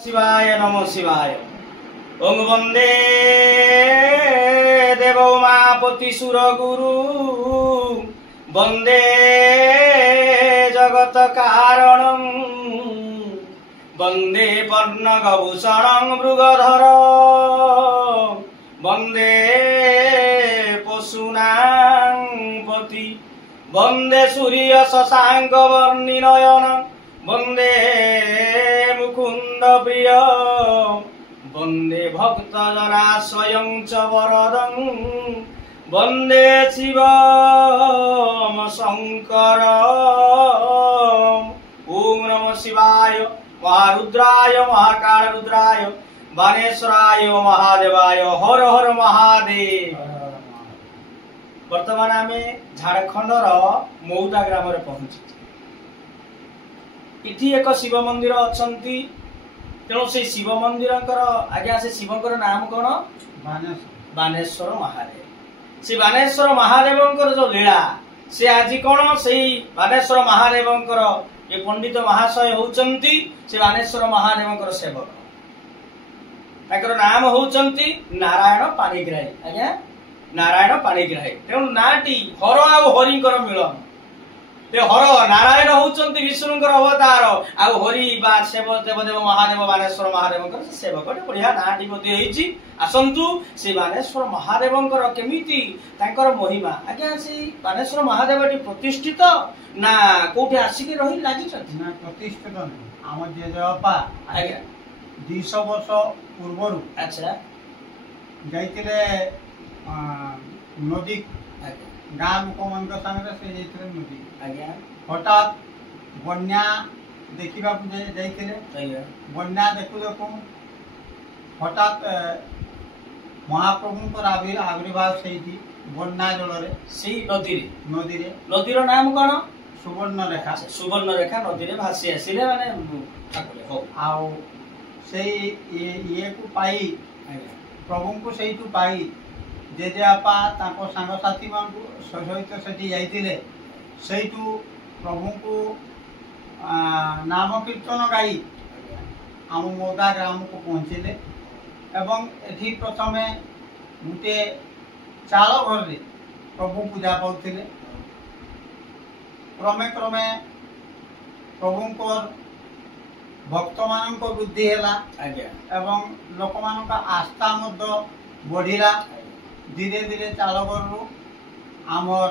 शिवाय नमो शिवाय। ओं वंदे देवो मापति सुर गुरु वंदे जगत कारणं वंदे पर्णगभूषणं मृगधर वंदे पशूनां पति वंदे सूर्य शशांक वर्णिनयन वंदे मुकुंद प्रिय वंदे भक्त जना स्वयं च वरदं वंदे शिव शंकर। ओम नमः शिवाय महारुद्राय महाकाल रुद्राय बानेश्वराय महादेवाय हर हर महादेव। वर्तमान आम झारखंड मौदा ग्राम पहुंची। इति एक शिव मंदिर अछंती। तेणु से शिव मंदिर आज्ञा से शिवंकर नाम कौन? बानेश्वर महादेव। से बानेश्वर महादेव जो लीला से आज कौन से बानेश्वर महादेव ये पंडित महाशय होचंती से बानेश्वर महादेव सेवक। ताकर नाम होचंती नारायण पाणिग्राही। आज्ञा नारायण पाणिग्राही। तेणु नाटी हर आ हरिंकर मिलन। हर नारायण होचंती विष्णुंकर अवतार आ हरि बा सेव देवदेव महादेव बानेश्वर महादेव सेवक बढ़िया नाटी होती। आसंतु से बानेश्वर महादेव केमिति तांकर महिमा। आज्ञा से बानेश्वर महादेव प्रतिष्ठित ना कोठी आसिक रही लागि ना प्रतिष्ठित आम जेजेबापा आज्ञा 200 वर्ष पूर्व अच्छा जाइतिले नदी गाँ लोक मान संगे से जाइतिले नदी आज्ञा हठात बन्या देखा जाइतिले बन्या देखु देखु हठात महाप्रभुंकर आविर्भाव से बन्या जल नदी नदीर नाम कौन? सुवर्ण रेखा। सुवर्ण रेखा नदी रे भासी आसिले माने ठाकुर हो आउ से ये को पाई प्रभु को सेठू पाई जेजेबापा ताको सांग साथी मान सहित सेठी जाइतिले सेठू प्रभु को नाम कीर्तन गाई आम मौदा ग्राम को पहुँचले एवं एठी प्रथमे गोटे चाल घर रे प्रभु पूजा पाउथिले। क्रमे क्रमे प्रभु भक्त मान वृद्धि है एवं लोक मान आस्था बढ़िला। धीरे धीरे चाल घर आमर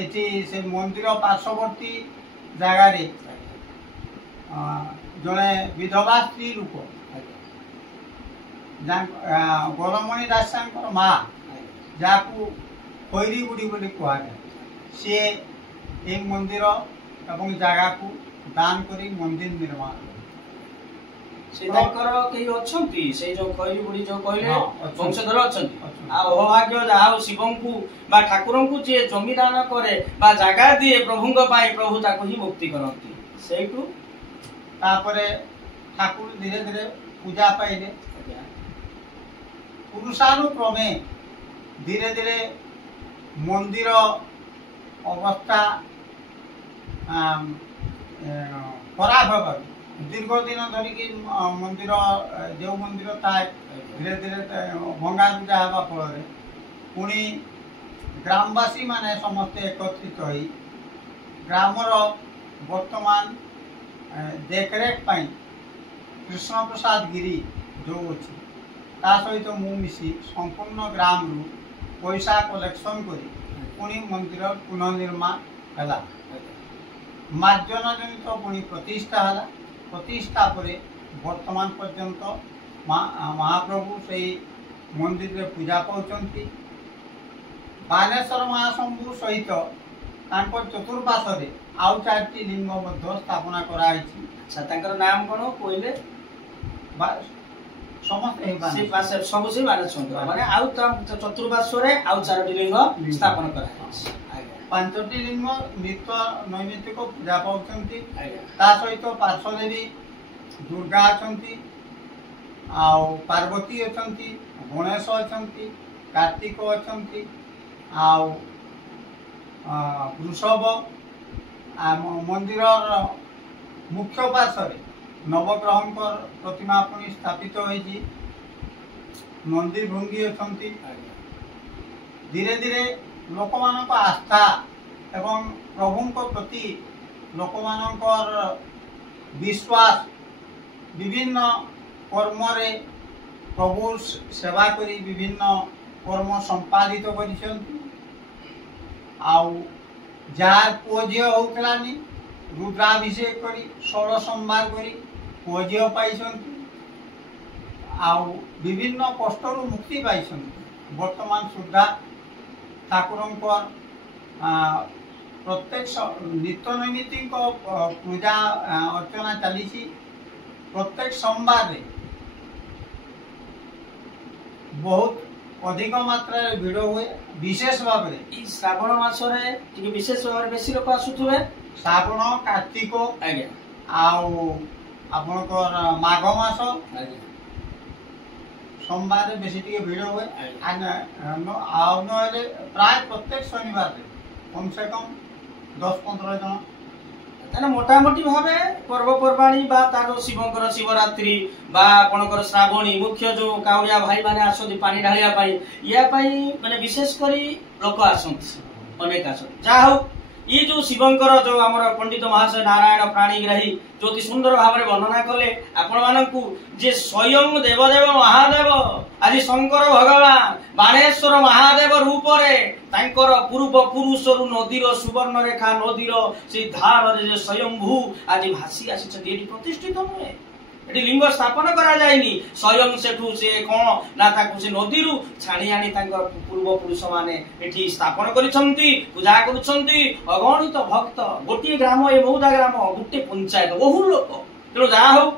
एटी से मंदिर पार्श्ववर्ती जगार जड़े विधवा स्त्री लोक गौरमणि दास माँ जहाँ खैरी बुढ़ी बोली कहुए सी एक मंदिर एवं जगह को दान करी मंदिर निर्माण से जो खैरी बुढ़ी जो कहले वंशधर अभाग्य जहाँ शिव को ठाकुर को जी जमी दान करे जगह दिए प्रभु प्रभु ताको ही मुक्ति करती सेठू ठाकुर धीरे धीरे पूजा पाइले। पुरुषानुक्रमे धीरे धीरे मंदिर अवस्था खराब हो दीर्घ दिन धरिकी मंदिर जो मंदिर थाए धीरे धीरे भंगा रुजा हवा फल पुणी ग्रामवासी माने समस्ते एकत्रित हो ग्रामर वर्तमान देखरेख पाई कृष्ण प्रसाद गिरी जो अच्छी ता सहित मु मिसी संपूर्ण ग्राम रु पैसा कलेक्शन करी पुणी मंदिर पुनर्निर्माण है। मार्जन जनित पुणी प्रतिष्ठा है। प्रतिष्ठा परे वर्तमान पर्यंत महाप्रभु से मंदिर रे पूजा पाउचंती। बानेश्वर महाशंभु सहित चतुर्पार्श्वे आउ 4टी लिंग स्थापना कराई। अच्छा नाम कौन कहले? समस्त सब से माने आउ चतुर्पार्श्व आउ 4टी लिंग स्थापन करा 5टी लिंग नित्य नैमित्तिक पूजा पाउचंती। ता सहित पार्श्वदेवी दुर्गा अछंती आउ पार्वती अछंती गणेश अछंती कार्तिक अछंती आउ वृषभ मंदिर मुख्य पार्श्व नवग्रहंकर प्रतिमा पुणी स्थापित होइछि मंदिर भंगी अछंती धीरे धीरे लोक मानक आस्था एवं प्रभु प्रति लोक मानकर विश्वास विभिन्न कर्म रे प्रभु सेवा करी विभिन्न कर्म संपादित करिसंती आउ जार पुओ झियो होतलानी रुद्राभिषेक करी 16 सोमवार करी पुओ झियो पाइसंती आउ विभिन्न कष्टरू मुक्ति पाइसंती वर्तमान सुधा ठाकुरंकर प्रत्येक नित्य नैमित्तिक पूजा अर्चना चली प्रत्येक सोमवार बहुत अधिक मात्रा भिड़ हुए विशेष भाव में श्रावण मासरे विशेष भाव बेसी लोक आसुथुवे श्रावण कार्तिक आपणकर माघ मास सोमवार बेसी भिड़ हुए प्राय प्रत्येक शनिवार कम से कम 10-15 जन ताने मोटामोटी भावे पर्वपर्वाणी बा तारो शिवंकर शिवरात्रि बा आपणकर श्रावणी मुख्य जो काउरिया भाई माने आसନ୍ତି पानी ढालिया पाई या पाई माने विशेष करी लोक आसନ୍ତି अनेक आसନ୍ତି जा हो ये जो शिवंकर जो हमर पंडित महाशय नारायण प्राणीग्राही जो सुंदर भाव में वर्णना कले आपण मानकू जे स्वयं देवदेव महादेव आज शंकर भगवान बाणेश्वर महादेव रूप रे तांकर पूर्व पुरुष रु नदीर सुवर्ण रेखा नदीर से धार रे स्वयंभू आज भासी आसी एटी प्रतिष्ठित हुए एटी लिंग स्थापन करा जायनी स्वयं सेठू से कोन ना ताकू से नदीरु छाणी आनी तांकर पूर्व पुरुष माने एठी स्थापन करिसंती पूजा करूछंती अगणित भक्त गोटे ग्राम ए मौदा ग्राम गोटे पंचायत बहु लोक तेणु जा हो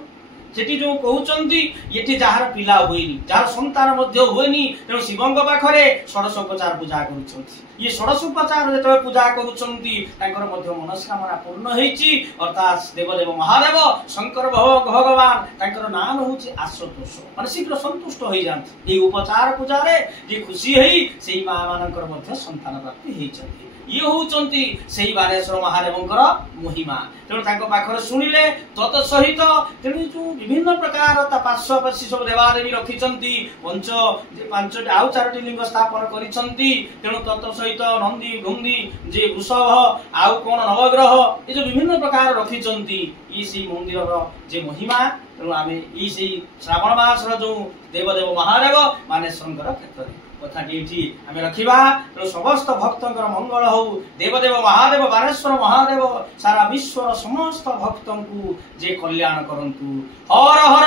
सेठी जो कहउचंती एठी जहार पिला होइनी जहार संतान मध्य होइनी तेणु शिवंग पाखरे षोडशोपचार पूजा करूछंती ये षोडशोपचार जेतबे पूजा करूछंती तांकर मध्य मनस्कामना पूर्ण हेछि अर्थात देवदेव महादेव शंकर भगवान तांकर नाम होछि आशुतोष माने शीघ्र संतुष्ट होई जांती ए उपचार पूजा रे जे खुशी हेई सेही मां मानकर मध्य संतान प्राप्ति हेइछंती ये होउचंती सेही बाणेश्वर महादेवंकर महिमा तेणु तांको पाखरे सुनिले तत सहित तेणु जो विभिन्न प्रकार पार्श्वपार्शी सब देवादेवी रखिचंती पांचटी आउ 4टी लिंग स्थापन करिसंती तेणु तत सहित नंदी भुंदी जे वृषभ आउ कोन नवग्रह ए जो विभिन्न प्रकार रखिचंती ई सेही मंदिरर जे महिमा तेणु आमे ई सेही श्रावण मास जो देवदेव महादेव बाणेश्वरंकर क्षेत्र कथाटी आम रखा तेणु समस्त भक्तर मंगल हो देवदेव महादेव बाणेश्वर महादेव सारा विश्वर समस्त भक्त को जे कल्याण करंतु हर हर